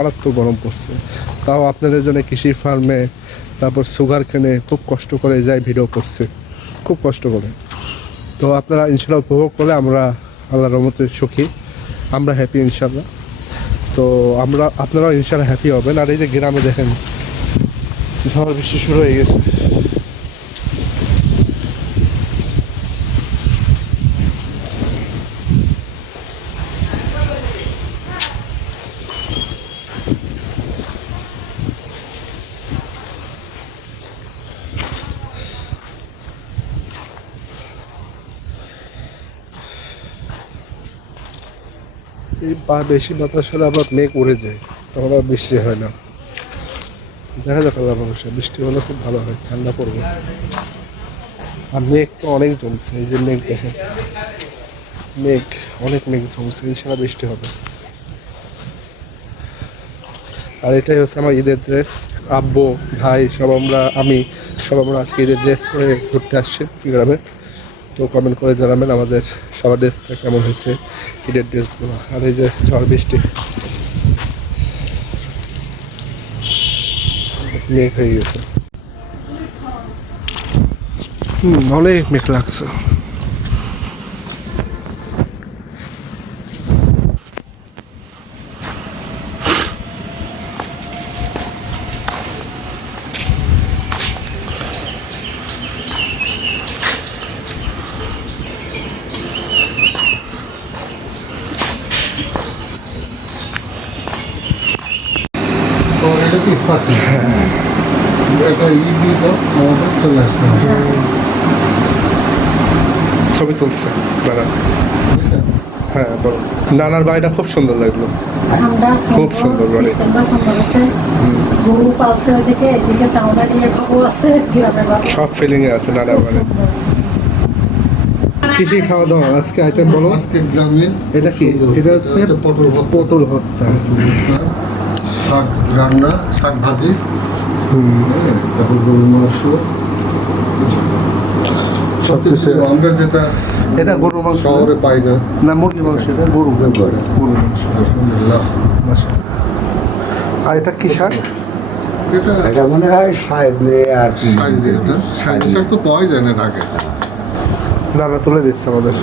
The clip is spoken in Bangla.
মারাত্মক গরম পড়ছে। তাও আপনাদের জন্য কৃষি ফার্মে, তারপর সুগার কেনে খুব কষ্ট করে যায় ভিডিও করছে, খুব কষ্ট করে। তো আপনারা ইনশাল্লাহ উপভোগ করলে আমরা আল্লাহর রহমতে সুখী, আমরা হ্যাপি ইনশাল্লাহ। তো আপনারাও ইনশাল্লাহ হ্যাপি হবেন। আর এই যে গ্রামে দেখেন ঝড় বৃষ্টি শুরু হয়ে গেছে। এই বেশি বাতাস হলে আবার মেঘ উড়ে যায়, তখন আর বৃষ্টি হয় না। দেখা যাক আল্লাহ ভরসা, বৃষ্টি হলে খুব ভালো হয়, ঠান্ডা পড়বে। আর মেঘ তো অনেক জমছে, এই যে মেঘ দেখেন, মেঘ অনেক মেঘ জমছে, ইনশাল্লাহ বৃষ্টি হবে। আর এটাই হচ্ছে আমার ঈদের ড্রেস। আব্বু, ভাই সব আমরা আজকে ঈদের ড্রেস পরে ঘুরতে আসছি গ্রামে। তো কমেন্ট করে জানাবেন আমাদের সবার ড্রেসটা কেমন হয়েছে, ঈদের ড্রেসগুলো। আর এই যে ঝড় বৃষ্টি, মেঘ হয়ে গেছে, অনেক মেঘ লাগছে। তো এটা কি স্পার্কি? হ্যাঁ, এটা দিয়ে দাও, আমাদের চলে আসবে। ছবি তুলছে নানা। হ্যাঁ বলো। নানার বাড়িটা খুব সুন্দর লাগলো, খুব সুন্দর বাড়ি। সব ফিলিং এ আছে নানার বাড়ি। কি কি খাওয়া দাওয়া আজকে আইটেম বলো? আজকে গ্রামীণ এটা কি? এটা হচ্ছে পটল ভর্তা, শাক রান্না, শাক ভাজি, তারপর গরুর মাংস, সবকিছু। আমরা যেটা এটা গরুর মাংস শহরে পাই না। না, মুরগির মাংস। এটা গরুর মাংস। আর এটা কি শাক? এটা মনে হয় সাইজ নিয়ে আর কি সাইজ দিয়ে, এটা সাইজ শাক তো পাওয়াই যায় না ঢাকায়। না তুলে দিচ্ছে আমাদের।